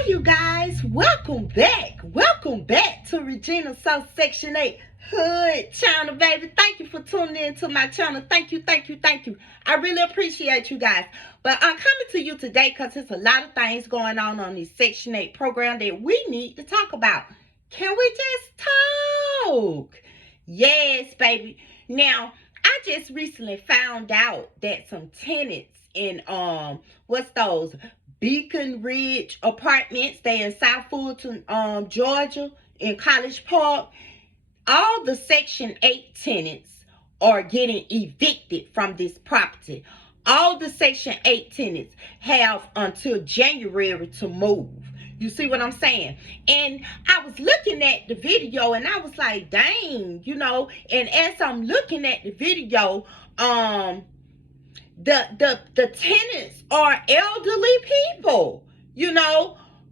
Hi, you guys. Welcome back. Welcome back to Regina South Section 8 Hood channel, baby. Thank you for tuning in to my channel. Thank you, thank you, thank you. I really appreciate you guys. But I'm coming to you today because there's a lot of things going on this Section 8 program that we need to talk about. Can we just talk? Yes, baby. Now, I just recently found out that some tenants in what's those Beacon Ridge apartments, they in South Fulton, Georgia, in College Park. All the Section 8 tenants are getting evicted from this property. All the Section 8 tenants have until January to move. You see what I'm saying? And I was looking at the video and I was like, dang, and as I'm looking at the video, the tenants are elderly people.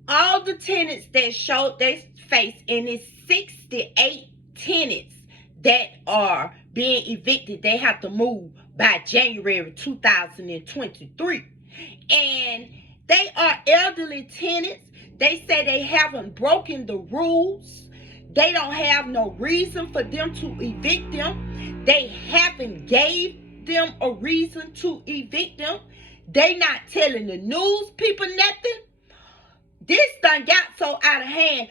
All the tenants that showed their face, and it's 68 tenants that are being evicted. They have to move by January 2023. And they are elderly tenants. They say they haven't broken the rules. They don't have no reason for them to evict them. They haven't gave them a reason to evict them. They not telling the news people nothing. This thing got so out of hand,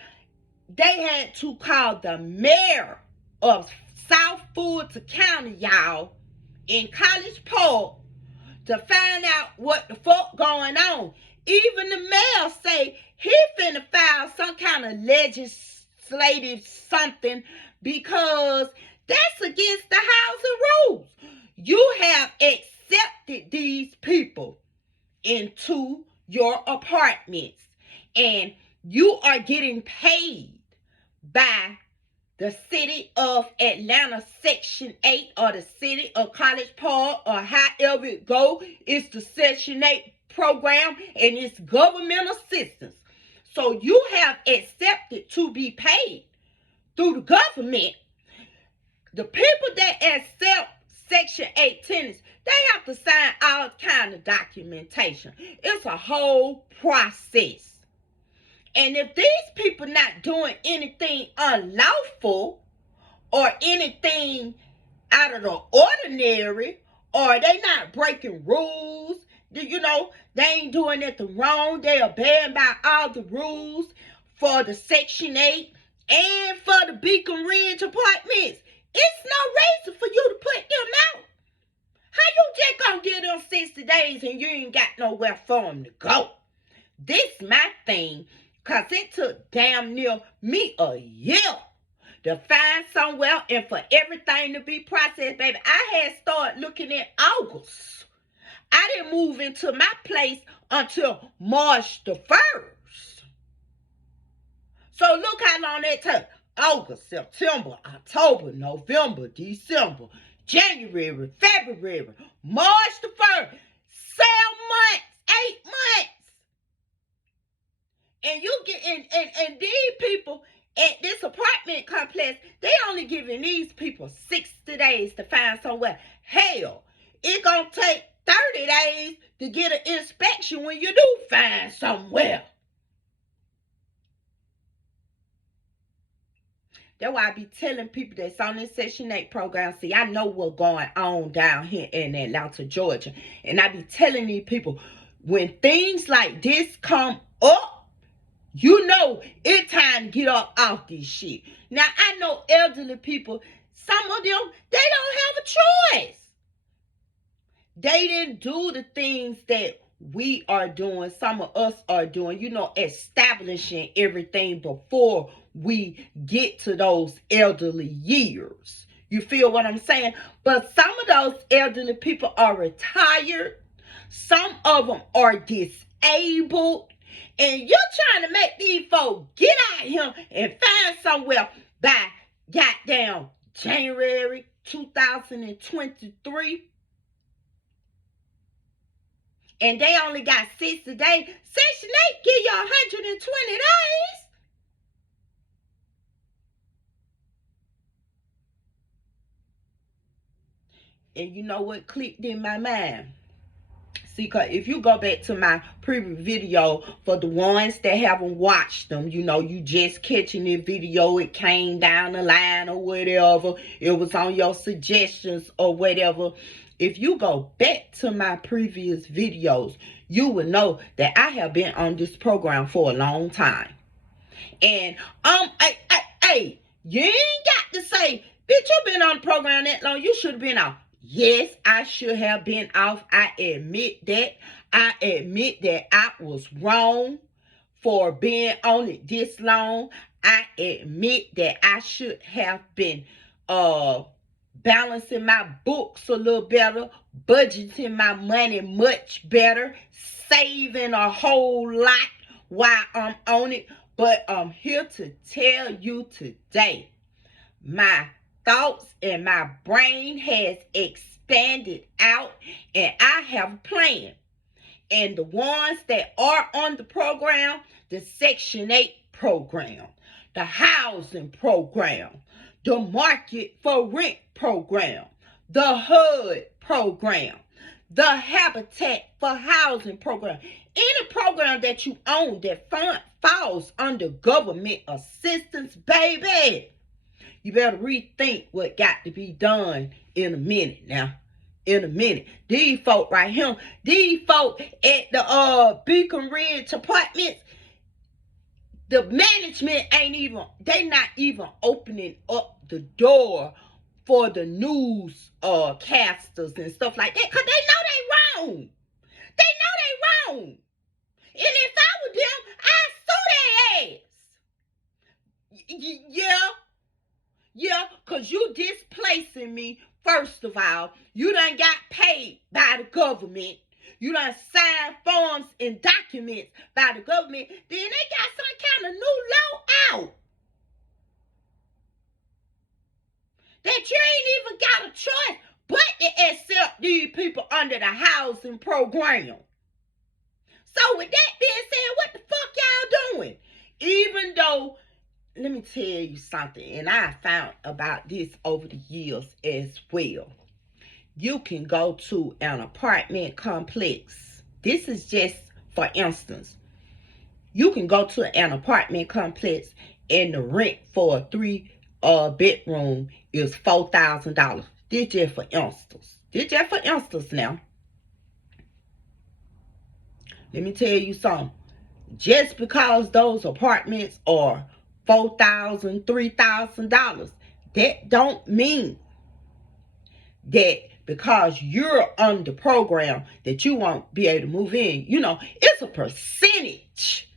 they had to call the mayor of South Fulton County, y'all, in College Park, to find out what the fuck going on. Even the mayor say he finna file some kind of legislative something because that's against the housing rules. You have accepted these people into your apartments and you are getting paid by the city of Atlanta Section 8 or the city of College Park or however it go. It's the Section 8 program and it's government assistance. So you have accepted to be paid through the government. The people that accept Section 8 tenants, they have to sign all kind of documentation. It's a whole process. And if these people not doing anything unlawful or anything out of the ordinary, or they not breaking rules, they ain't doing anything wrong, they abide by all the rules for the Section 8 and for the Beacon Ridge apartments, it's no reason for you to put them out. How you just gonna give them 60 days and you ain't got nowhere for them to go? This my thing, because it took damn near me a year to find somewhere and for everything to be processed, baby. I had started looking at August. I didn't move into my place until March the 1st. So look how long that took. August, September, October, November, December, January, February, March the 1st. 7 months, 8 months. And you get and these people at this apartment complex, they only giving these people 60 days to find somewhere. Hell, it gonna take 30 days to get an inspection when you do find somewhere. That's why I be telling people that's on this Section 8 program. See, I know what's going on down here in Atlanta, Georgia. And I be telling these people, when things like this come up, it's time to get up off this shit. Now, I know elderly people, some of them, they don't have a choice. They didn't do the things that we are doing, some of us are doing, establishing everything before we get to those elderly years. You feel what I'm saying? But some of those elderly people are retired. Some of them are disabled. And you're trying to make these folks get out here and find somewhere by goddamn January 2023. And they only got 60 days. Section 8 give you 120 days. And you know what clicked in my mind? See, cause if you go back to my previous video, for the ones that haven't watched them, you know, you just catching the video, it came down the line or whatever, it was on your suggestions or whatever. If you go back to my previous videos, you will know that I have been on this program for a long time. And hey, you ain't got to say, bitch, you been on the program that long, you should have been off. Yes, I should have been off. I admit that. I admit that I was wrong for being on it this long. I admit that I should have been balancing my books a little better, budgeting my money much better, saving a whole lot while I'm on it. But I'm here to tell you today, my thoughts and my brain has expanded out, and I have a plan. And the ones that are on the program, the Section 8 program, the housing program, the market for rent program, the HUD program, the Habitat for Housing program, any program that you own that falls under government assistance, baby, you better rethink what got to be done in a minute now. In a minute. These folk right here, these folk at the Beacon Ridge Apartments, the management they not even opening up the door for the news casters and stuff like that, because they know they wrong. They know they wrong. And if I were them, I'd sue their ass. Yeah, because you displacing me. First of all, you done got paid by the government. You done signed forms and documents by the government. Then they got some kind of new law out that you ain't even got a choice but to accept these people under the housing program. So with that being said, what the fuck y'all doing? Even though, let me tell you something, and I found about this over the years as well. You can go to an apartment complex. This is just for instance. You can go to an apartment complex and the rent for a 3 bedroom is $4,000. This just for instance. This just for instance now. Let me tell you something. Just because those apartments are $4,000, $3,000, that don't mean that because you're on the program that you won't be able to move in. You know, it's a percentage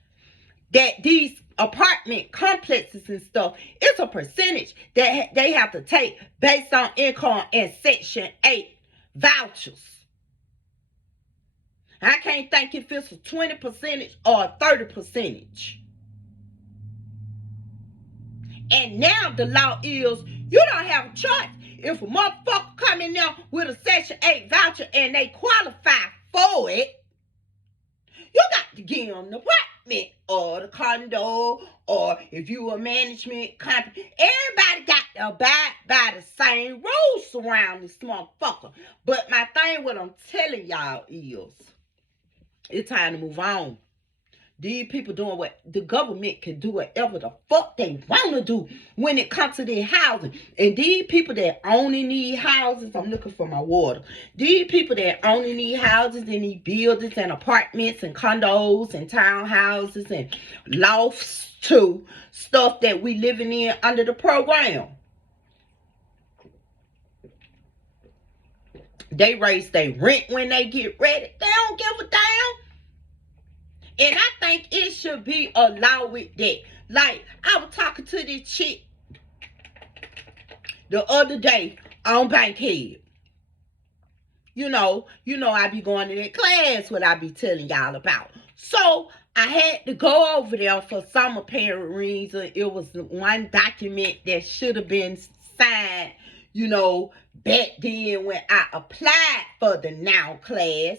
that these apartment complexes and stuff, it's a percentage that they have to take based on income and Section 8 vouchers. I can't think if it's a 20% or a 30%. And now the law is you don't have a choice. If a motherfucker come in there with a Section 8 voucher and they qualify for it, you got to give them the apartment or the condo, or if you a management company, everybody got to abide by the same rules around this motherfucker. But my thing, what I'm telling y'all is, it's time to move on. These people doing what the government can do, whatever the fuck they want to do when it comes to their housing. And these people that owning these houses, I'm looking for my water. These people that owning these houses and these buildings and apartments and condos and townhouses and lofts too, stuff that we living in under the program. They raise their rent when they get ready. They don't give a damn. And I think it should be a law with that. Like, I was talking to this chick the other day on Bankhead. You know, I be going to that class what I be telling y'all about. So, I had to go over there for some apparent reason. It was one document that should have been signed, you know, back then when I applied for the now class.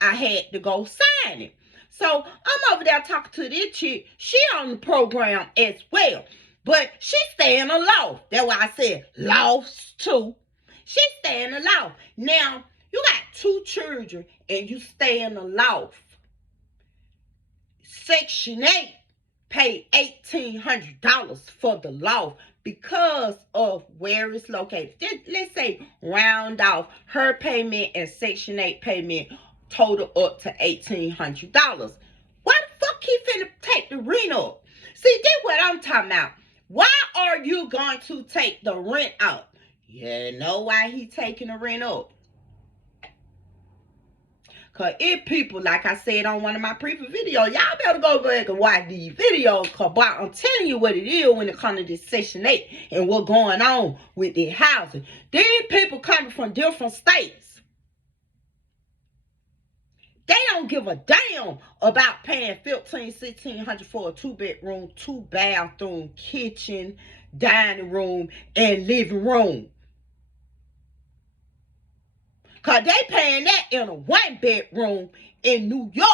I had to go sign it. So I'm over there talking to this chick. She on the program as well. But she staying aloft. That's why I said lofts too. She staying aloft. Now, you got 2 children and you stay in a loft, Section 8 paid $1,800 for the loft because of where it's located. Let's say round off her payment and Section 8 payment total up to $1,800. Why the fuck he finna take the rent up? See, that's what I'm talking about. Why are you going to take the rent out? You know why he taking the rent up? Because if people, like I said on one of my previous videos, y'all better go back and watch these videos. Because I'm telling you what it is when it comes to this Section 8 and what's going on with the housing. These people coming from different states, they don't give a damn about paying $1,500-$1,600 for a 2-bedroom, 2-bathroom, kitchen, dining room, and living room. Because they paying that in a 1-bedroom in New York.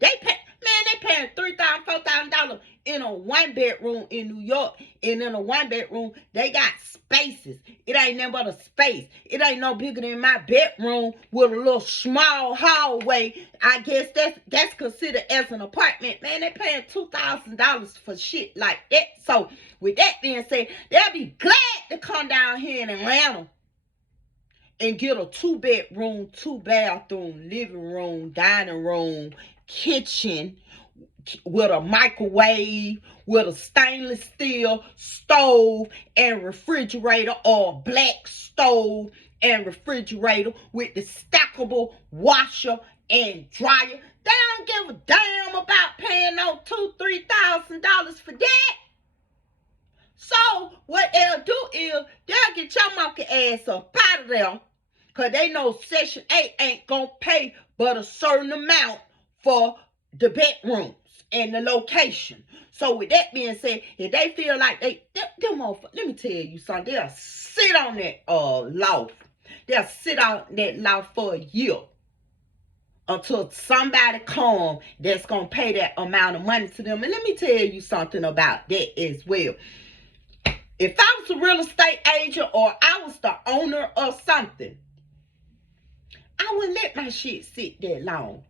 They paying $3,000, $4,000 in a 1-bedroom in New York. And in a 1-bedroom, they got spaces. It ain't nothing but a space. It ain't no bigger than my bedroom with a little small hallway. I guess that's considered as an apartment. Man, they paying $2,000 for shit like that. So, with that being said, they'll be glad to come down here in Atlanta and get a 2-bedroom, 2-bathroom, living room, dining room, kitchen with a microwave, with a stainless steel stove and refrigerator, or a black stove and refrigerator with the stackable washer and dryer. They don't give a damn about paying no $2,000-$3,000 for that. So what they'll do is they'll get your monkey ass up out of there, because they know Section 8 ain't going to pay but a certain amount for the bedrooms and the location. So with that being said, if they feel like them motherfuckers, let me tell you something, they'll sit on that loft. They'll sit on that loft for a year until somebody come that's going to pay that amount of money to them. And let me tell you something about that as well. If I was a real estate agent or I was the owner of something, I wouldn't let my shit sit that long.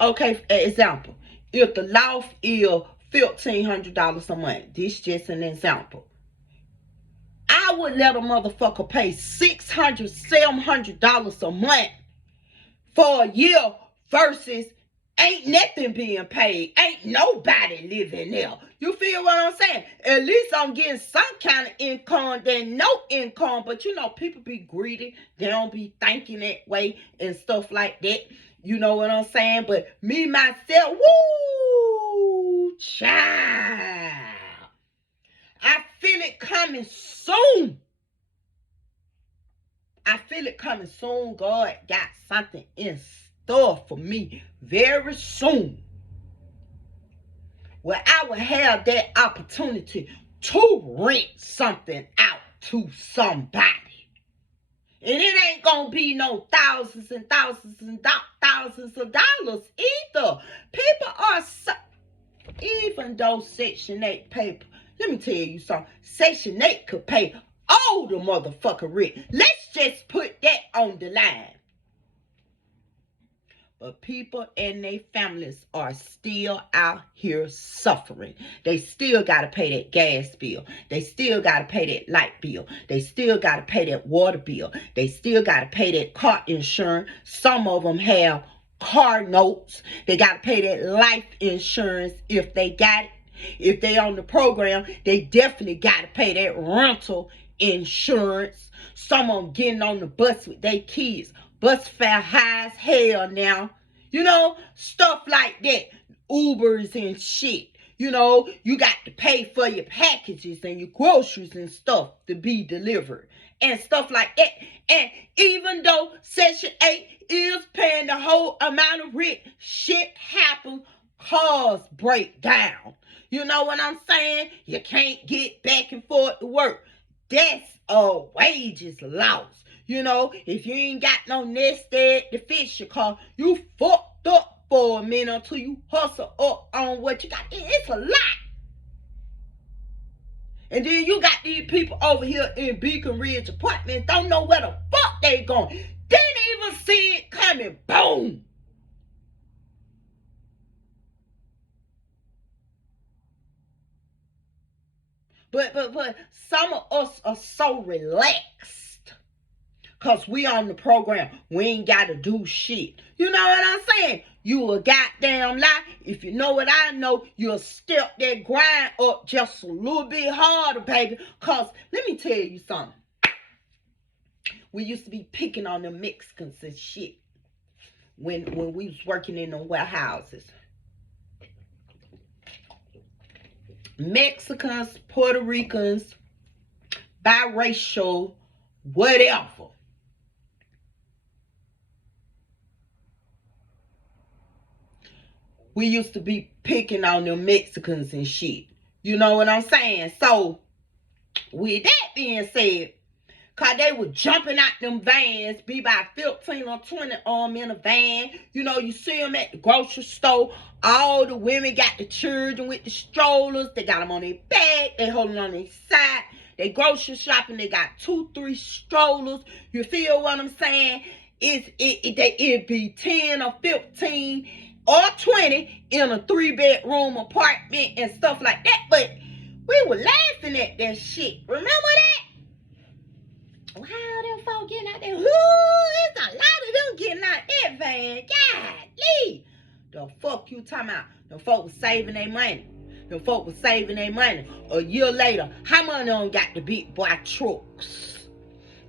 Okay, for example, if the loft is $1,500 a month, this just an example, I would let a motherfucker pay $600, $700 a month for a year versus ain't nothing being paid. Ain't nobody living there. You feel what I'm saying? At least I'm getting some kind of income than no income. But you know, people be greedy. They don't be thinking that way and stuff like that. You know what I'm saying? But me, myself, woo, child, I feel it coming soon. I feel it coming soon. God got something in store for me very soon, where I will have that opportunity to rent something out to somebody. And it ain't gonna be no thousands and thousands and thousands of dollars either. People are even though Section 8 paper, let me tell you something, Section 8 could pay all the motherfucking rent. Let's just put that on the line. But people and their families are still out here suffering. They still got to pay that gas bill. They still got to pay that light bill. They still got to pay that water bill. They still got to pay that car insurance. Some of them have car notes. They got to pay that life insurance if they got it. If they on the program, they definitely got to pay that rental insurance. Some of them getting on the bus with their kids. Bus fare high as hell now. You know, stuff like that. Ubers and shit. You know, you got to pay for your packages and your groceries and stuff to be delivered. And stuff like that. And even though Section 8 is paying the whole amount of rent, shit happens, cars break down. You know what I'm saying? You can't get back and forth to work. That's a wages loss. You know, if you ain't got no nest egg to fix your car, you fucked up for a minute until you hustle up on what you got. It's a lot. And then you got these people over here in Beacon Ridge Apartments, don't know where the fuck they going. Didn't even see it coming. Boom. But some of us are so relaxed because we on the program. We ain't got to do shit. You know what I'm saying? You a goddamn lie. If you know what I know, you'll step that grind up just a little bit harder, baby. Because let me tell you something. We used to be picking on the Mexicans and shit when we was working in the warehouses. Mexicans, Puerto Ricans, biracial, whatever. We used to be picking on them Mexicans and shit. You know what I'm saying? So, with that being said, cause they were jumping out them vans, be about 15 or 20 in a van. You know, you see them at the grocery store. All the women got the children with the strollers. They got them on their back. They holding on their side. They grocery shopping. They got 2, 3 strollers. You feel what I'm saying? It'd be 10 or 15 or 20 in a 3-bedroom apartment and stuff like that. But we were laughing at that shit. Remember that? Wow, them folk getting out there. Ooh, it's a lot of them getting out that van. Golly. The fuck you talking about? Them folk was saving their money. Them folk was saving their money. A year later, how many of them got the big boy trucks?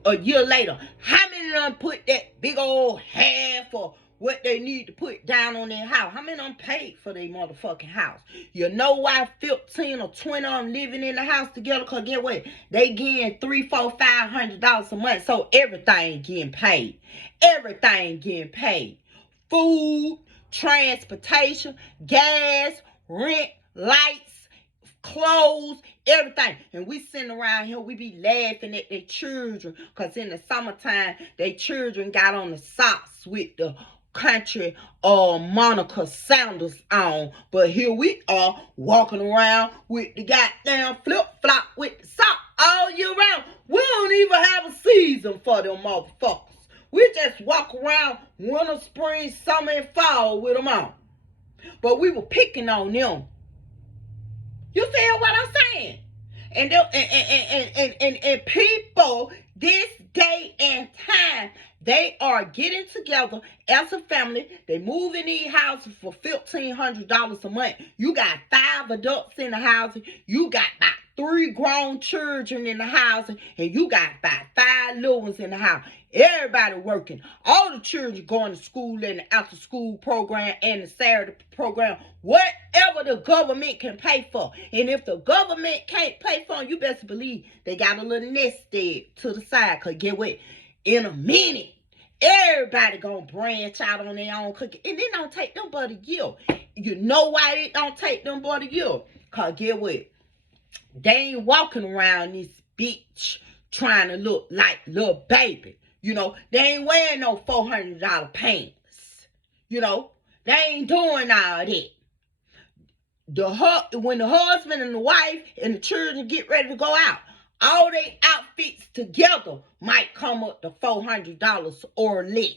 A year later, how many of them put that big old half for what they need to put down on their house? How many of them paid for their motherfucking house? You know why 15 or 20 of them living in the house together? Because get what? They getting $300, $400, $500 a month. So everything getting paid. Everything getting paid. Food, transportation, gas, rent, lights, clothes, everything. And we sitting around here, we be laughing at their children. Because in the summertime, their children got on the socks with the country Monica Sanders on. But here we are walking around with the goddamn flip-flop with the sock all year round. We don't even have a season for them motherfuckers. We just walk around winter, spring, summer, and fall with them on. But we were picking on them. You feel what I'm saying? And people this day and time, they are getting together as a family. They move in these houses for $1,500 a month. You got 5 adults in the house. You got about 3 grown children in the house. And you got about 5 little ones in the house. Everybody working. All the children going to school and the after school program and the Saturday program. Whatever the government can pay for. And if the government can't pay for them, you best believe they got a little nest egg to the side. Because get what? In a minute, everybody gonna branch out on their own cooking. And it don't take them but a year. You know why it don't take them but a year? Because get what? They ain't walking around this bitch trying to look like little baby. You know, they ain't wearing no $400 pants. You know, they ain't doing all that. When the husband and the wife and the children get ready to go out, all they outfits together might come up to $400 or less.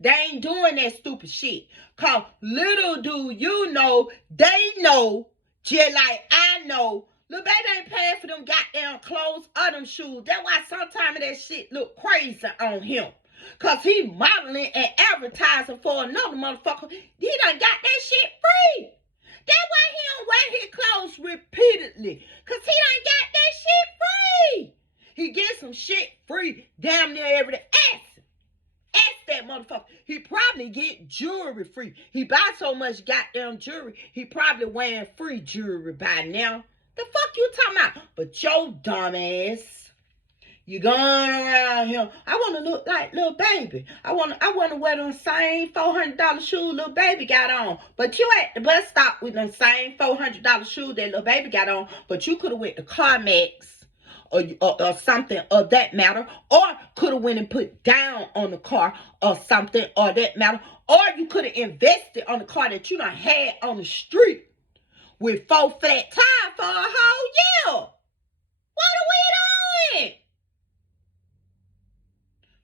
They ain't doing that stupid shit. Because little do you know, they know, just like I know, little baby ain't paying for them goddamn clothes or them shoes. That's why sometimes that shit look crazy on him. Because he modeling and advertising for another motherfucker. He done got that shit free. That's why he don't wear his clothes repeatedly. Because he done got that shit free. He gets some shit free damn near every day. Ask that motherfucker. He probably get jewelry free. He buy so much goddamn jewelry, he probably wearing free jewelry by now. The fuck you talking about? But your dumb ass, you going around here. I want to look like little baby. I want to wear them same $400 shoes little baby got on. But you at the bus stop with them same $400 shoes that little baby got on. But you could have went to CarMax or something of that matter. Or could have went and put down on the car or something or that matter. Or you could have invested on the car that you done had on the street with 4 flat tires for a whole year.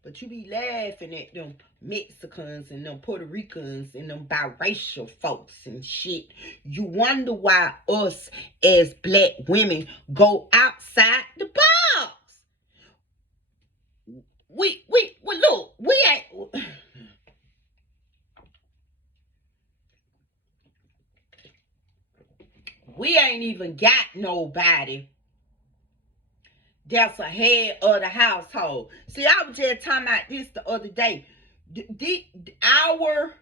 But you be laughing at them Mexicans and them Puerto Ricans and them biracial folks and shit. You wonder why us as black women go outside the box. We look, we ain't even got nobody that's a head of the household. See, I was just talking about this the other day. Our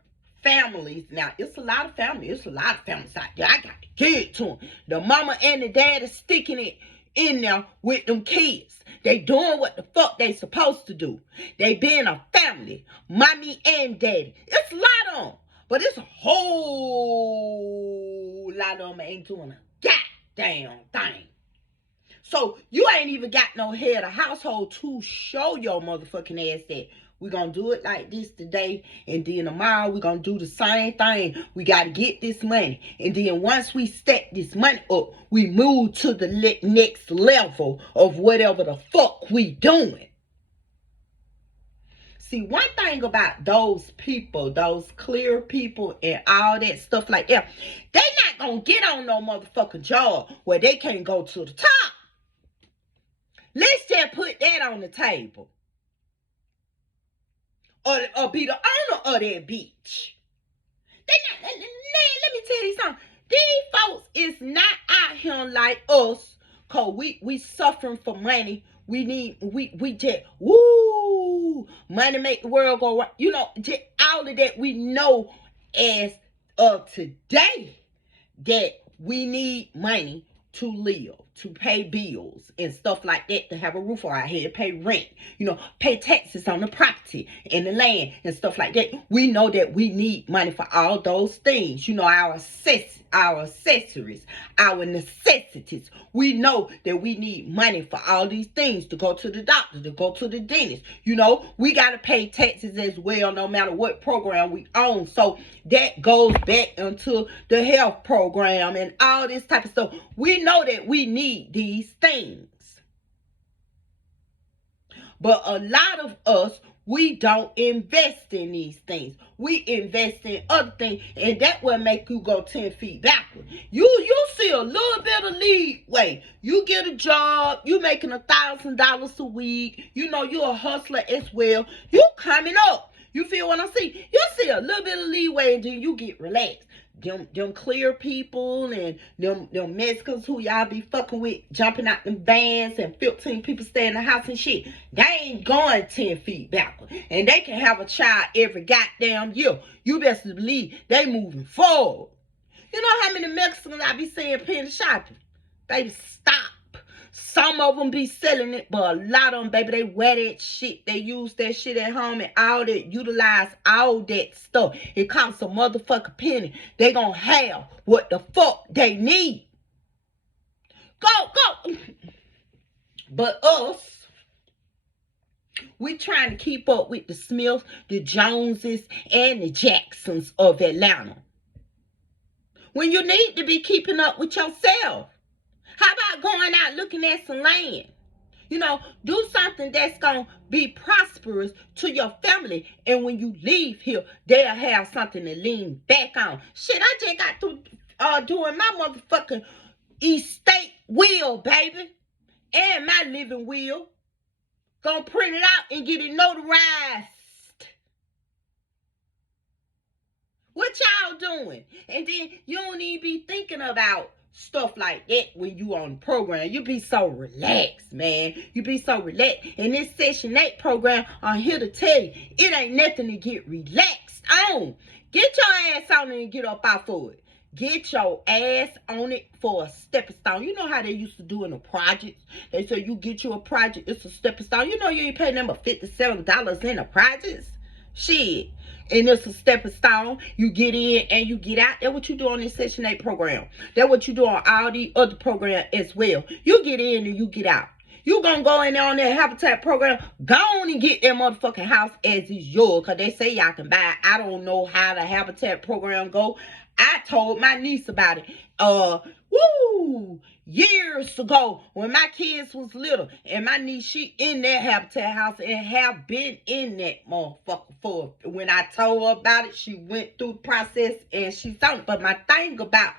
families, now it's a lot of families. It's a lot of families out there. I got to give it to them. The mama and the dad are sticking it in there with them kids. They doing what the fuck they supposed to do. They being a family, mommy and daddy. It's a lot of them, but it's a whole lot of them ain't doing a goddamn thing. So you ain't even got no head of household to show your motherfucking ass that we're going to do it like this today, and then tomorrow we're going to do the same thing. We got to get this money. And then once we stack this money up, we move to the next level of whatever the fuck we doing. See, one thing about those people, those clear people and all that stuff like that, they not going to get on no motherfucking job where they can't go to the top. Let's just put that on the table. Or be the owner of that bitch. They not, man, let me tell you something. These folks is not out here like us. Cause we suffering for money. We just, woo, money make the world go right. You know, just all of that we know as of today that we need money to live, to pay bills and stuff like that, to have a roof over our head, pay rent, pay taxes on the property and the land and stuff like that. We know that we need money for all those things, our accessories, our necessities. We know that we need money for all these things, to go to the doctor, to go to the dentist. We got to pay taxes as well, no matter what program we own. So that goes back into the health program and all this type of stuff. We know that we need these things. But a lot of us, we don't invest in these things. We invest in other things, and that will make you go 10 feet backward. You see a little bit of leeway. You get a job, you making $1,000 a week. You're a hustler as well. You coming up. You feel what I'm saying? You see a little bit of leeway, and then you get relaxed. Them clear people and them Mexicans who y'all be fucking with, jumping out them vans and 15 people stay in the house and shit, they ain't going 10 feet backward. And they can have a child every goddamn year. You best believe they moving forward. You know how many Mexicans I be seeing penny shopping? Baby, stop. Some of them be selling it, but a lot of them, baby, they wear that shit. They use that shit at home and all that, utilize all that stuff. It costs a motherfucking penny. They gonna have what the fuck they need. Go. But us, we trying to keep up with the Smiths, the Joneses, and the Jacksons of Atlanta. When you need to be keeping up with yourself. How about going out looking at some land? Do something that's going to be prosperous to your family. And when you leave here, they'll have something to lean back on. Shit, I just got through doing my motherfucking estate will, baby. And my living will. Gonna print it out and get it notarized. What y'all doing? And then you don't even be thinking about stuff like that when you on the program. You be so relaxed, man. You be so relaxed. In this Session 8 program, I'm here to tell you, it ain't nothing to get relaxed on. Get your ass on it and get up off of it. Get your ass on it for a stepping stone. You know how they used to do in the projects? They say you get you a project, it's a stepping stone. You ain't paying them but $57 in the projects. Shit. And it's a stepping stone. You get in and you get out. That's what you do on this Session 8 program. That's what you do on all the other programs as well. You get in and you get out. You gonna go in there on that habitat program, go on and get that motherfucking house as is yours. Cause they say y'all can buy it. I don't know how the habitat program go. I told my niece about it. Years ago when my kids was little, and my niece, she in that habitat house and have been in that motherfucker for. When I told her about it, she went through the process and she saw it. But my thing about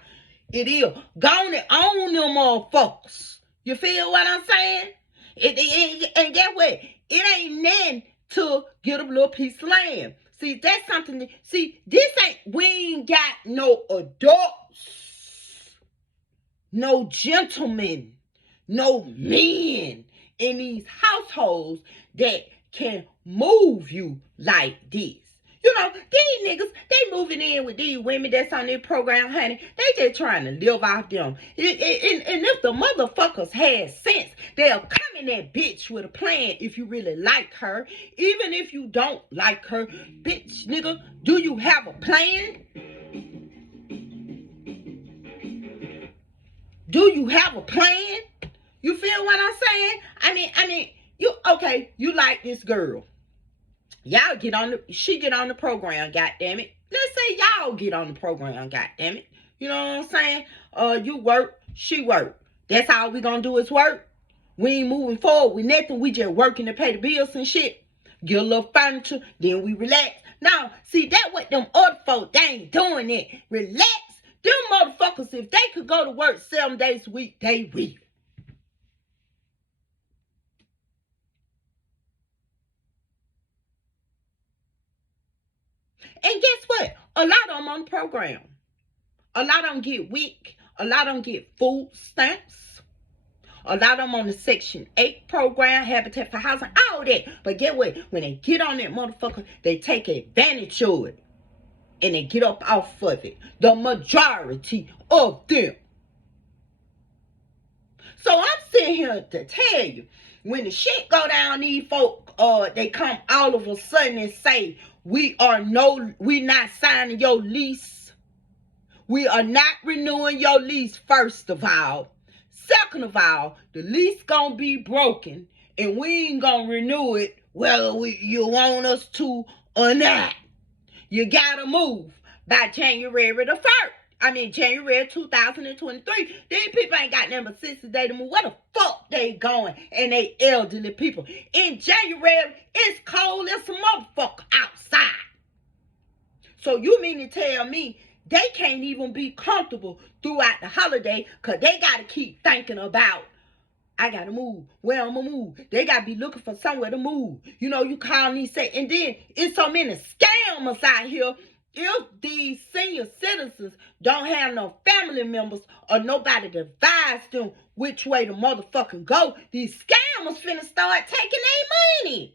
it is, go on and own them motherfuckers. You feel what I'm saying? And get what? It ain't nothing to get a little piece of land. See, that's something. See, this ain't. We ain't got no adults, no gentlemen, no men in these households that can move you like this. You know, these niggas, they moving in with these women that's on their program, honey. They just trying to live off them. And if the motherfuckers had sense, they'll come in that bitch with a plan if you really like her. Even if you don't like her, bitch, nigga, do you have a plan? Do you have a plan? You feel what I'm saying? I mean, you like this girl. Y'all she get on the program, goddammit. Let's say y'all get on the program, goddammit. You know what I'm saying? You work, she work. That's all we gonna do is work. We ain't moving forward with nothing. We just working to pay the bills and shit. Get a little furniture, then we relax. Now, see, that what them other folks, they ain't doing it. Relax. Them motherfuckers, if they could go to work 7 days a week, they will. And guess what? A lot of them on the program. A lot of them get WIC. A lot of them get food stamps. A lot of them on the Section 8 program, Habitat for Housing, all that. But get what? When they get on that motherfucker, they take advantage of it. And they get up off of it. The majority of them. So I'm sitting here to tell you, when the shit go down, these folk, they come all of a sudden and say, we not signing your lease. We are not renewing your lease, first of all. Second of all, the lease gonna be broken and we ain't gonna renew it whether you want us to or not. You gotta move by January 2023. These people ain't got nothing but 60 days to move. Where the fuck they going? And they elderly people. In January, it's cold as a motherfucker outside. So you mean to tell me they can't even be comfortable throughout the holiday because they got to keep thinking about, I got to move. Where I'm going to move? They got to be looking for somewhere to move. You know, you call me, say, and then it's so many scammers out here. If these senior citizens don't have no family members or nobody to advise them which way the motherfucking go, these scammers finna start taking their money.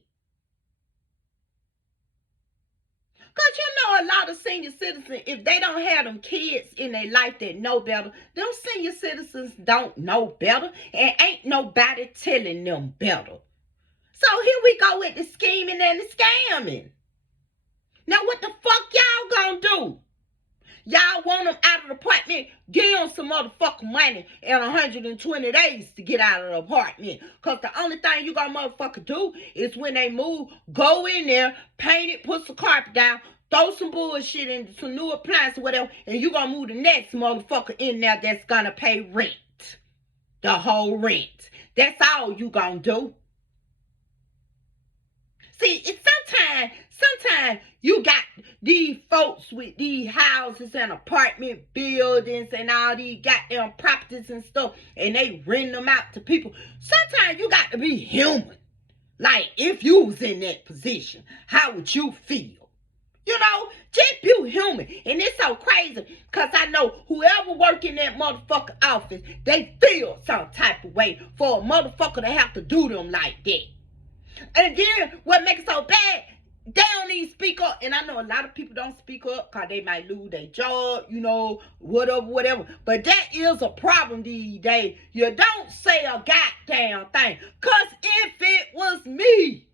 Because you know a lot of senior citizens, if they don't have them kids in their life that know better, them senior citizens don't know better and ain't nobody telling them better. So here we go with the scheming and the scamming. Now what the fuck y'all gonna do? Y'all want them out of the apartment, give them some motherfucking money in 120 days to get out of the apartment. Because the only thing you gonna motherfucker do is when they move, go in there, paint it, put some carpet down, throw some bullshit in, some new appliances, whatever, and you gonna move the next motherfucker in there that's gonna pay rent. The whole rent. That's all you gonna do. See, sometimes you got these folks with these houses and apartment buildings and all these goddamn properties and stuff, and they rent them out to people. Sometimes you got to be human. Like, if you was in that position, how would you feel? You know, just be human. And it's so crazy, because I know whoever work in that motherfucker office, they feel some type of way for a motherfucker to have to do them like that. And then what makes it so bad, they don't even speak up. And I know a lot of people don't speak up because they might lose their job, you know, whatever. But that is a problem these days. You don't say a goddamn thing. Because if it was me,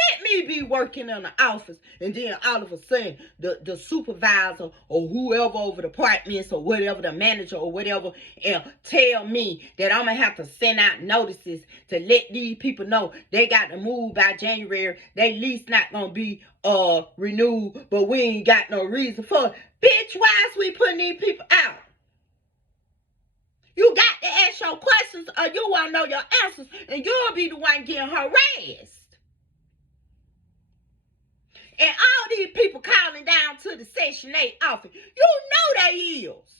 Let me be working in the office, and then all of a sudden, the supervisor or whoever over the departments or whatever, the manager or whatever, and tell me that I'm gonna have to send out notices to let these people know they got to move by January. They lease not gonna be renewed, but we ain't got no reason for it. Bitch, why is we putting these people out? You got to ask your questions, or you won't know your answers, and you'll be the one getting harassed. And all these people calling down to the Section 8 office, you know they is.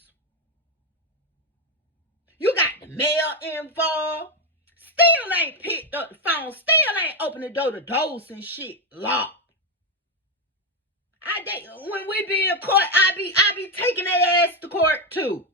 You got the mail involved. Still ain't picked up the phone. Still ain't opened the door. The doors and shit locked. When we be in court, I be taking their ass to court too.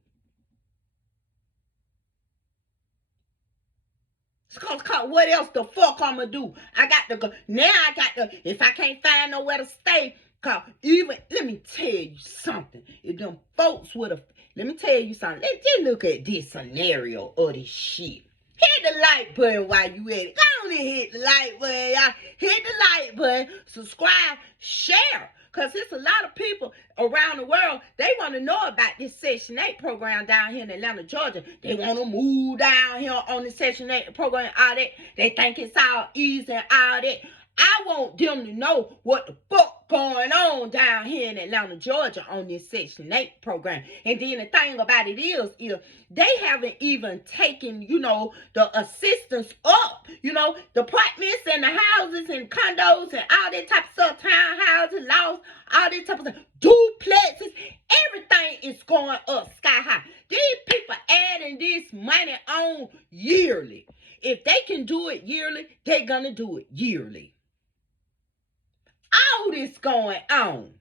Cause what else the fuck I'ma do? I got to go. Now I got to, if I can't find nowhere to stay, cause even, let me tell you something. If them folks would have, let me tell you something. Let's just look at this scenario of this shit. Hit the like button while you at it. Go on and hit the like button, y'all. Hit the like button, subscribe, share. Because there's a lot of people around the world, they want to know about this Section 8 program down here in Atlanta, Georgia. They want to move down here on the Section 8 program, all that. They think it's all easy and all that. I want them to know what the fuck going on down here in Atlanta, Georgia on this Section 8 program. And then the thing about it is they haven't even taken, the assistance up. The apartments and the houses and condos and all that type of stuff, townhouses, laws, all that type of stuff, duplexes, everything is going up sky high. These people adding this money on yearly. If they can do it yearly, they're going to do it yearly. All this going on.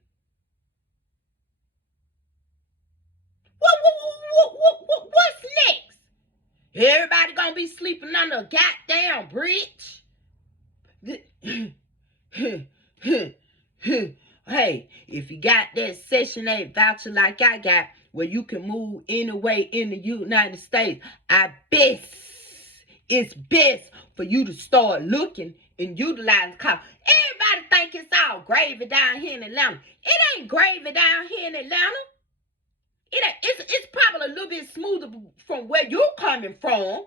What's next? Everybody gonna be sleeping under a goddamn bridge? Hey, if you got that Section 8 voucher like I got, where you can move anyway in the United States, it's best for you to start looking and utilizing the car. Everybody think it's all gravy down here in Atlanta. It ain't gravy down here in Atlanta. It's probably a little bit smoother from where you're coming from.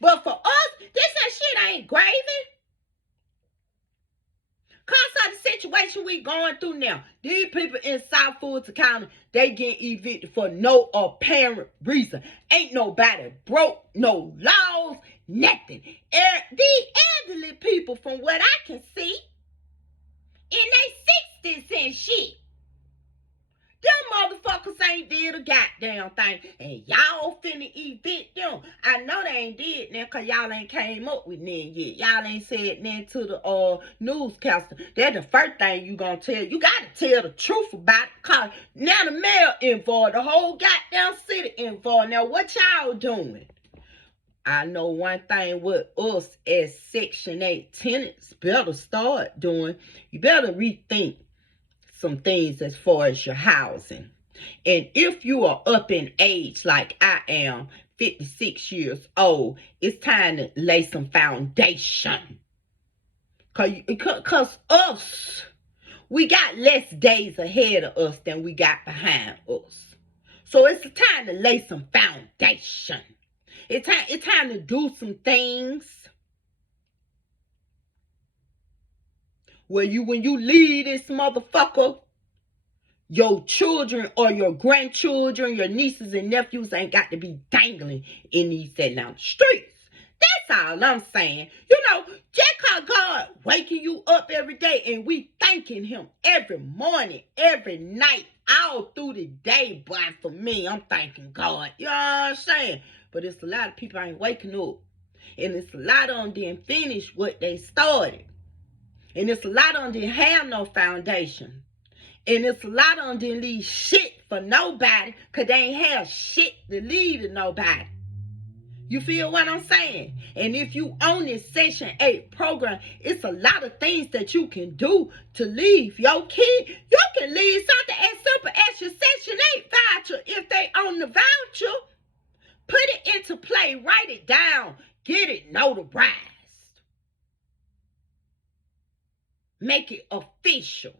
But for us, shit ain't gravy. Cause of the situation we going through now. These people in South Fulton County, they get evicted for no apparent reason. Ain't nobody broke no laws, nothing. These elderly people, from what I can see, in their 60s and shit. Them motherfuckers ain't did a goddamn thing. And y'all finna evict them. I know they ain't did now because y'all ain't came up with nothing yet. Y'all ain't said nothing to the newscaster. That's the first thing you gonna tell. You gotta tell the truth about it, because now the mayor involved, the whole goddamn city involved. Now what y'all doing? I know one thing with us as Section 8 tenants better start doing. You better rethink some things as far as your housing. And if you are up in age like I am, 56 years old, it's time to lay some foundation. Because us, we got less days ahead of us than we got behind us. So it's time to lay some foundation. It's time to do some things where when you leave this motherfucker, your children or your grandchildren, your nieces and nephews ain't got to be dangling in these Atlanta streets. That's all I'm saying. Just cause God waking you up every day and we thanking him every morning, every night, all through the day. But for me, I'm thanking God. You know what I'm saying? But it's a lot of people ain't waking up. And it's a lot of them didn't finish what they started. And it's a lot of them didn't have no foundation. And it's a lot of them didn't leave shit for nobody because they ain't have shit to leave to nobody. You feel what I'm saying? And if you own this Section 8 program, it's a lot of things that you can do to leave your kid. You can leave something as simple as your Section 8 voucher if they own the voucher. Put it into play. Write it down. Get it notarized. Make it official.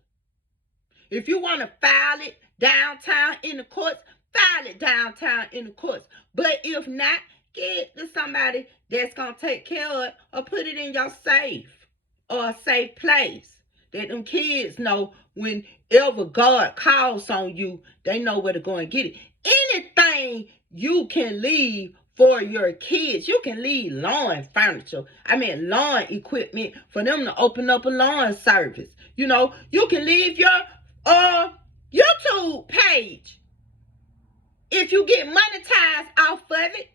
If you want to file it downtown in the courts, file it downtown in the courts. But if not, get to somebody that's going to take care of it, or put it in your safe or a safe place that them kids know whenever God calls on you, they know where to go and get it. Anything you can leave for your kids. You can leave lawn equipment for them to open up a lawn service. You can leave your YouTube page. If you get monetized off of it,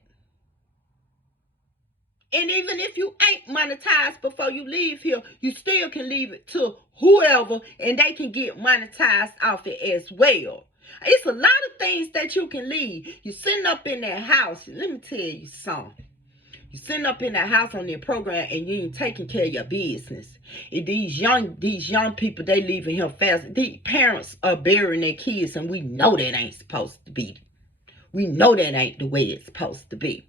and even if you ain't monetized before you leave here, you still can leave it to whoever, and they can get monetized off it as well. It's a lot of things that you can leave. You're sitting up in that house. Let me tell you something. You're sitting up in that house on their program, and you ain't taking care of your business. And these young people, they leaving here fast. These parents are burying their kids, and we know that ain't supposed to be. We know that ain't the way it's supposed to be.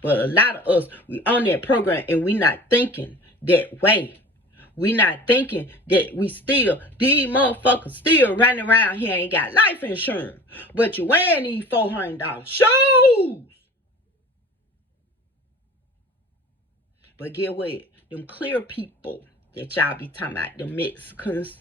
But a lot of us, we on that program, and we not thinking that way. We not thinking that these motherfuckers still running around here ain't got life insurance. But you wearing these $400 shoes. But get what? Them clear people that y'all be talking about, them Mexicans,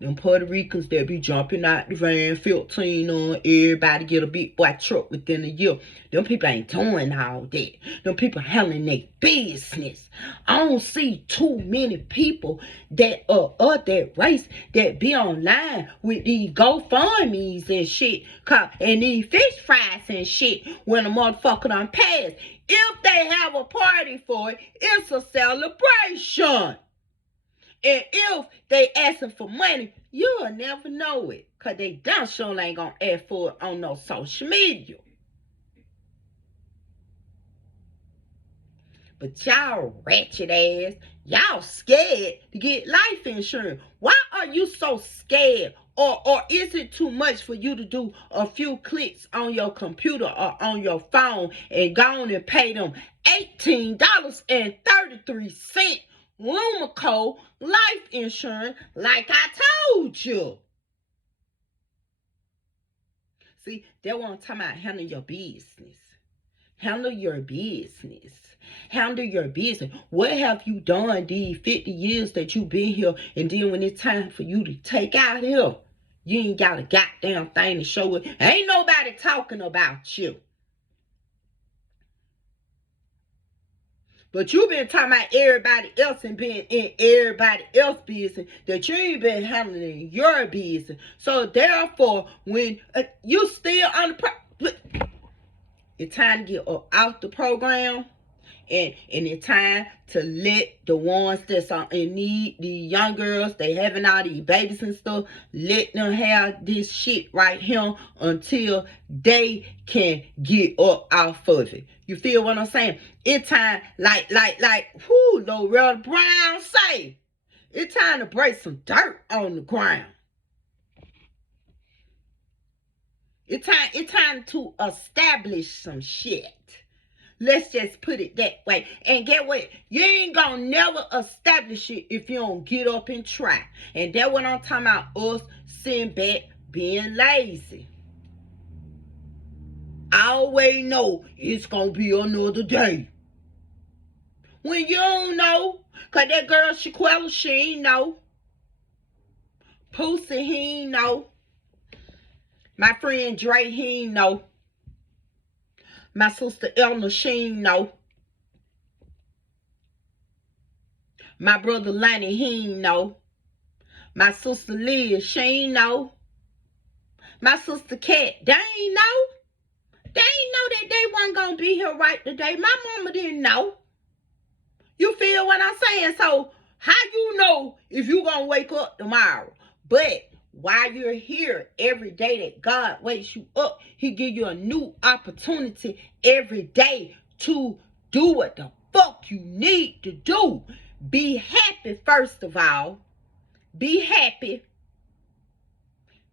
them Puerto Ricans that be jumping out the van, 15 on, everybody get a big boy truck within a year. Them people ain't doing all that. Them people handling their business. I don't see too many people that are of that race that be online with these GoFundMes and shit, and these fish fries and shit when a motherfucker done passed. If they have a party for it, it's a celebration. And if they asking for money, you'll never know it. Because they damn sure ain't going to ask for it on no social media. But y'all ratchet ass, y'all scared to get life insurance. Why are you so scared? Or is it too much for you to do a few clicks on your computer or on your phone and go on and pay them $18.33 Lumico life insurance like I told you? See, they want to talk about handle your business. Handle your business. Handle your business. What have you done these 50 years that you've been here, and then when it's time for you to take out here, you ain't got a goddamn thing to show it. Ain't nobody talking about you. But you been talking about everybody else and being in everybody else's business, that you ain't been handling your business. So therefore, when you still on the it's time to get up out the program. And it's time to let the ones that's in need, the young girls, they having all these babies and stuff, let them have this shit right here until they can get up off of it. You feel what I'm saying? It's time, like Loretta Brown say, it's time to break some dirt on the ground. It's time to establish some shit. Let's just put it that way. And get what? You ain't gonna never establish it if you don't get up and try. And that's what I'm talking about, us sitting back being lazy. I always know it's gonna be another day. When you don't know, cause that girl Shaquella, she ain't know. Pussy, he ain't know. My friend Dre, he ain't know. My sister Elna, she ain't know. My brother Lonnie, he ain't know. My sister Liz, she ain't know. My sister Kat, they ain't know. They ain't know that they wasn't gonna be here right today. My mama didn't know. You feel what I'm saying? So how you know if you gonna wake up tomorrow? But while you're here every day that God wakes you up, he give you a new opportunity every day to do what the fuck you need to do. Be happy, first of all. Be happy.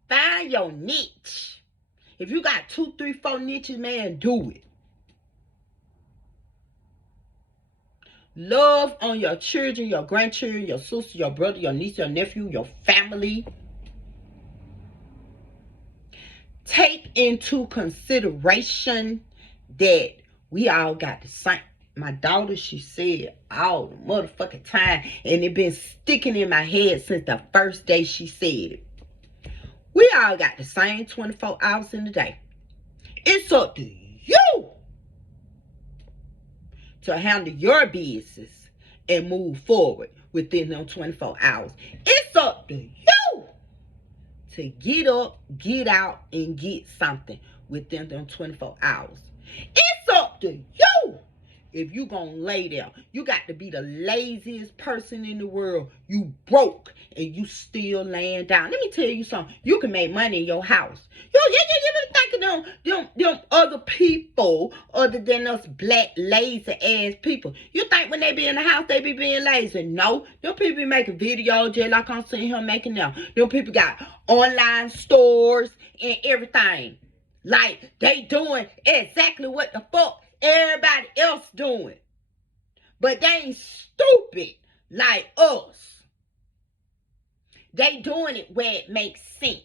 Find your niche. If you got 2, 3, 4 niches, man, do it. Love on your children, your grandchildren, your sister, your brother, your niece, your nephew, your family. Take into consideration that we all got the same. My daughter, she said all the motherfucking time, and it been sticking in my head since the first day she said it. We all got the same 24 hours in the day. It's up to you to handle your business and move forward within them 24 hours. It's up to you to get up, get out, and get something within them 24 hours. It's up to you if you gonna lay there. You got to be the laziest person in the world. You broke and you still laying down. Let me tell you something. You can make money in your house. You think of them other people other than us black lazy ass people. You think when they be in the house they be being lazy? No. Them people be making videos just like I'm seeing him making now. Them people got online stores and everything. Like they doing exactly what the fuck everybody else doing. But they ain't stupid like us. They doing it where it makes sense.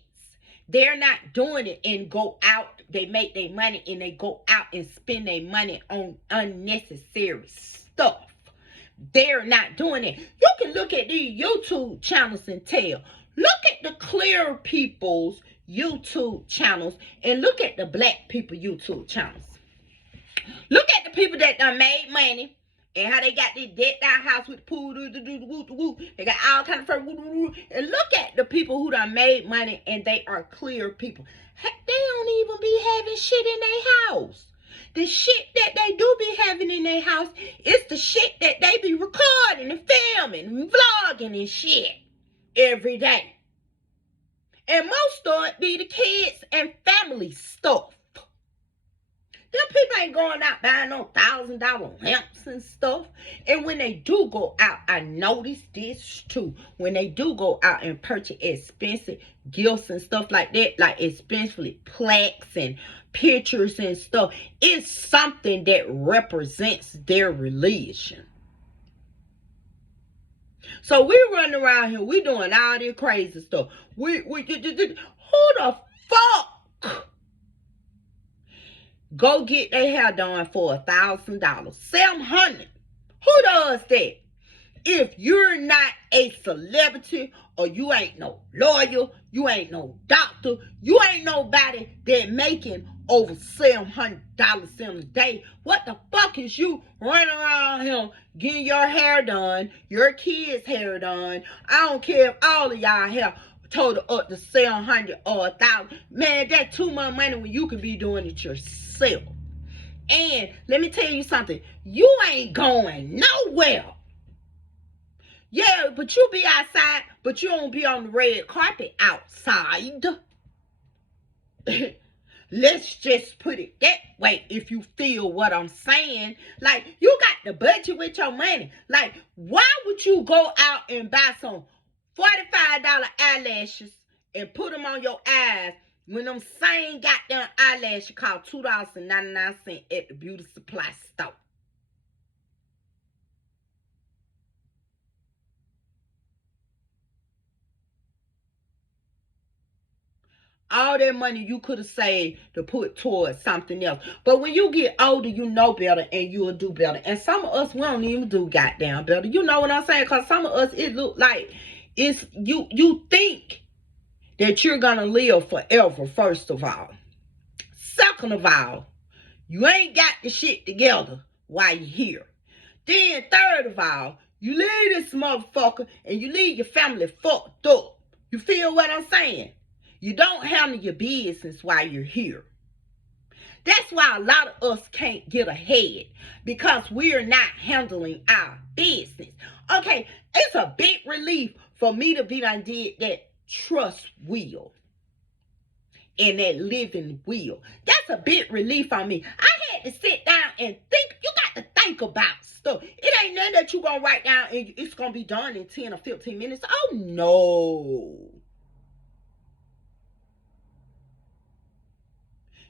They're not doing it and go out. They make their money and they go out and spend their money on unnecessary stuff. They're not doing it. You can look at these YouTube channels and tell. Look at the clear people's YouTube channels and look at the black people YouTube channels. Look at the people that done made money and how they got this decked out house with the pool, they got all kind of fur, and look at the people who done made money and they are clear people. They don't even be having shit in their house. The shit that they do be having in their house is the shit that they be recording and filming and vlogging and shit every day. And most of it be the kids and family stuff. Them people ain't going out buying no $1,000 lamps and stuff. And when they do go out, I noticed this too. When they do go out and purchase expensive gifts and stuff like that, like expensive plaques and pictures and stuff, it's something that represents their religion. So we running around here, we doing all this crazy stuff. Who the fuck go get their hair done for $1,000, $700? Who does that? If you're not a celebrity or you ain't no lawyer, you ain't no doctor, you ain't nobody that making over $700 in a day, what the fuck is you running around here getting your hair done, your kids' hair done? I don't care if all of y'all hair total up to $700 or $1,000. Man, that's too much money when you could be doing it yourself. And let me tell you something, you ain't going nowhere. Yeah, but you be outside, but you don't be on the red carpet outside. Let's just put it that way, if you feel what I'm saying. Like, you got the budget with your money. Like, why would you go out and buy some $45 eyelashes and put them on your eyes when them same goddamn eyelashes cost $2.99 at the beauty supply store? All that money you could have saved to put towards something else. But when you get older, you know better and you'll do better. And some of us, we don't even do goddamn better. You know what I'm saying? Because some of us, it look like it's you think that you're gonna live forever, first of all. Second of all, you ain't got the shit together while you're here. Then third of all, you leave this motherfucker and you leave your family fucked up. You feel what I'm saying? You don't handle your business while you're here. That's why a lot of us can't get ahead, because we're not handling our business. Okay, it's a big relief for me to be done did that trust will and that living will. That's a big relief on me. I had to sit down and think. You got to think about stuff. It ain't nothing that you gonna write down and it's gonna be done in 10 or 15 minutes. Oh no.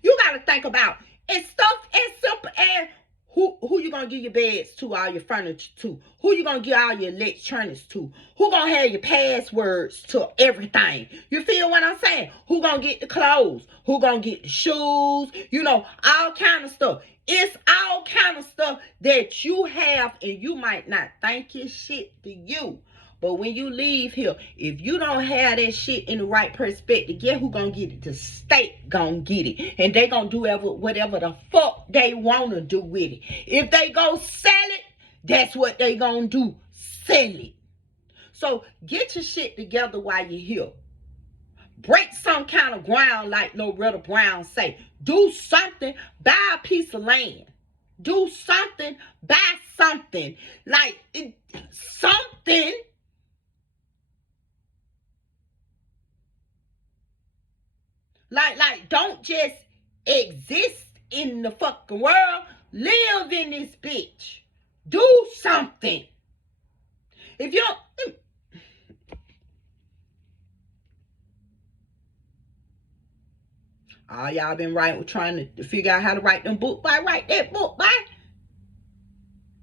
You got to think about, it's stuff as simple as Who you gonna give your beds to, all your furniture to? Who you gonna give all your electronics to? Who gonna have your passwords to everything? You feel what I'm saying? Who gonna get the clothes? Who gonna get the shoes? You know, all kind of stuff. It's all kind of stuff that you have, and you might not think it's shit to you. But when you leave here, if you don't have that shit in the right perspective, guess who gonna get it? The state gonna get it. And they gonna do whatever the fuck they wanna do with it. If they go sell it, that's what they gonna do. Sell it. So get your shit together while you're here. Break some kind of ground, like Loretta Brown say. Do something. Buy a piece of land. Do something. Buy something. Like something. Like, don't just exist in the fucking world. Live in this bitch. Do something. If you don't, all y'all been trying to figure out how to write them book by. Write that book by.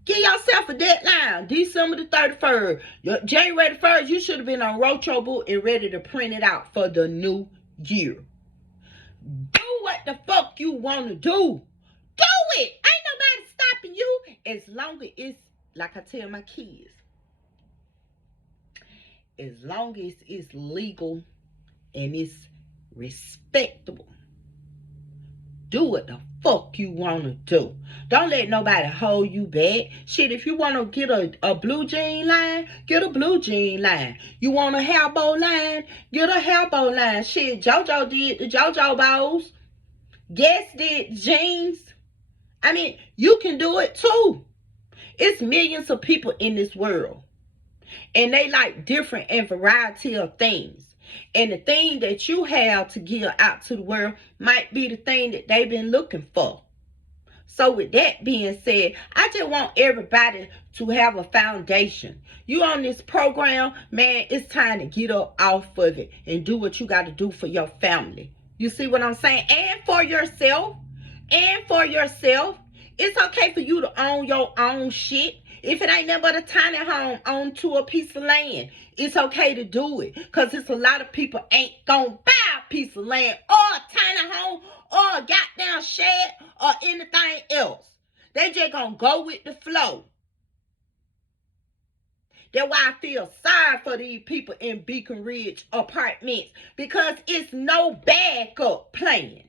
Give yourself a deadline. December the 31st. January the 1st, you should have been on wrote your book and ready to print it out for the new year. Do what the fuck you want to do. Do it. Ain't nobody stopping you. As long as it's, like I tell my kids, as long as it's legal and it's respectable, do what the fuck you want to do. Don't let nobody hold you back. Shit, if you want to get a blue jean line, get a blue jean line. You want a hair bow line, get a hair bow line. Shit, JoJo did the JoJo bows. Guess did jeans. I mean, you can do it too. It's millions of people in this world. And they like different and variety of things. And the thing that you have to give out to the world might be the thing that they've been looking for. So with that being said, I just want everybody to have a foundation. You on this program, man, it's time to get up off of it and do what you got to do for your family. You see what I'm saying? And for yourself. And for yourself. It's okay for you to own your own shit. If it ain't nothing but a tiny home onto a piece of land, it's okay to do it. Because it's a lot of people ain't gonna buy a piece of land or a tiny home or a goddamn shed or anything else. They just gonna go with the flow. That's why I feel sorry for these people in Beacon Ridge apartments. Because it's no backup plan.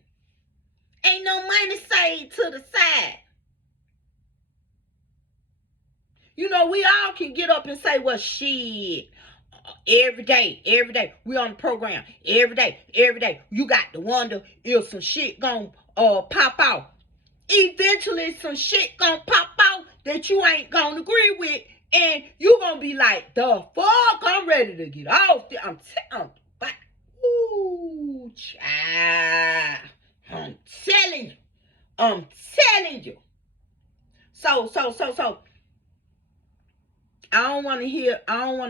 Ain't no money saved to the side. You know, we all can get up and say, well, shit, every day, we on the program, every day, you got to wonder if some shit gonna pop out. Eventually, some shit gonna pop out that you ain't gonna agree with, and you gonna be like, the fuck, I'm ready to get off. I'm child, I'm telling you. So, I don't want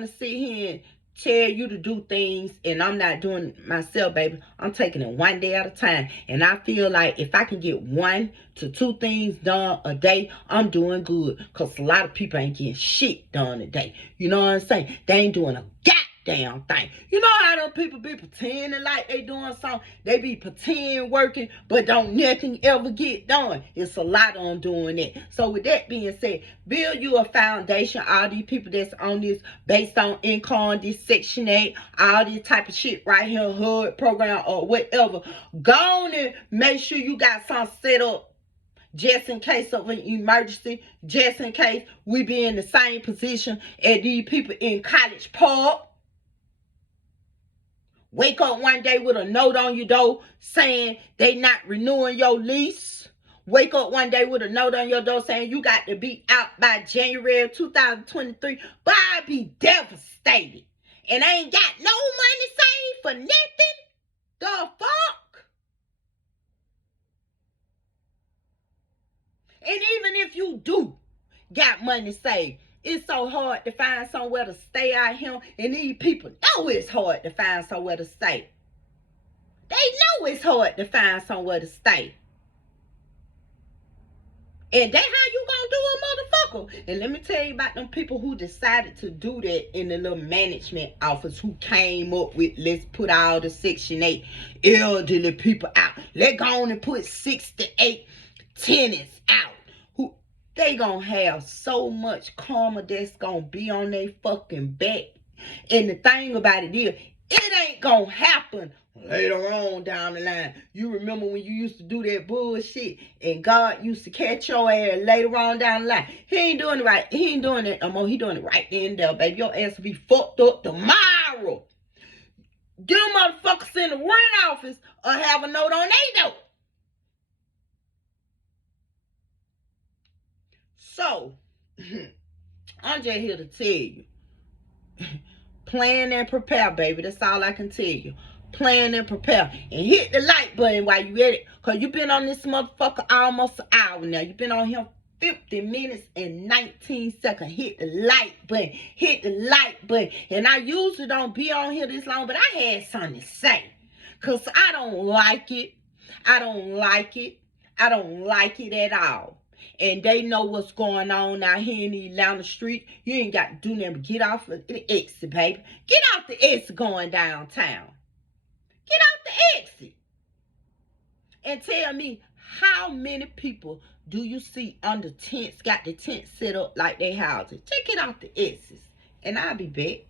to sit here and tell you to do things, and I'm not doing it myself, baby. I'm taking it one day at a time. And I feel like if I can get 1 to 2 things done a day, I'm doing good. Because a lot of people ain't getting shit done a day. You know what I'm saying? They ain't doing a goddamn thing. You know how them people be pretending like they doing something? They be pretend working, but don't nothing ever get done. It's a lot of them doing that. So with that being said, build you a foundation. All these people that's on this based on income, this Section 8, all this type of shit right here, HUD program or whatever. Go on and make sure you got something set up just in case of an emergency, just in case we be in the same position as these people in College Park. Wake up one day with a note on your door saying they not renewing your lease. Wake up one day with a note on your door saying you got to be out by January of 2023. But I'd be devastated. And I ain't got no money saved for nothing. The fuck? And even if you do got money saved, it's so hard to find somewhere to stay out here. And these people know it's hard to find somewhere to stay. They know it's hard to find somewhere to stay. And that's how you gonna do it, motherfucker. And let me tell you about them people who decided to do that in the little management office, who came up with, let's put all the Section 8 elderly people out. Let's go on and put 68 tenants out. Who they gonna have so much karma that's gonna be on their fucking back. And the thing about it is, it ain't gonna happen later on down the line. You remember when you used to do that bullshit and God used to catch your ass later on down the line. He ain't doing it right. He ain't doing it no more. He doing it right then and there, baby. Your ass will be fucked up tomorrow. Them motherfuckers in the rent office or have a note on their door. So, I'm just here to tell you. Plan and prepare, baby. That's all I can tell you. Plan and prepare. And hit the like button while you at it. Because you been on this motherfucker almost an hour now. You been on here 50 minutes and 19 seconds. Hit the like button. Hit the like button. And I usually don't be on here this long, but I had something to say. Because I don't like it. I don't like it. I don't like it at all. And they know what's going on out here in the Atlanta street. You ain't got to do nothing but get off of the exit, baby. Get off the exit going downtown. Get off the exit. And tell me, how many people do you see under tents, got the tent set up like they houses? Just get off the exits. And I'll be back.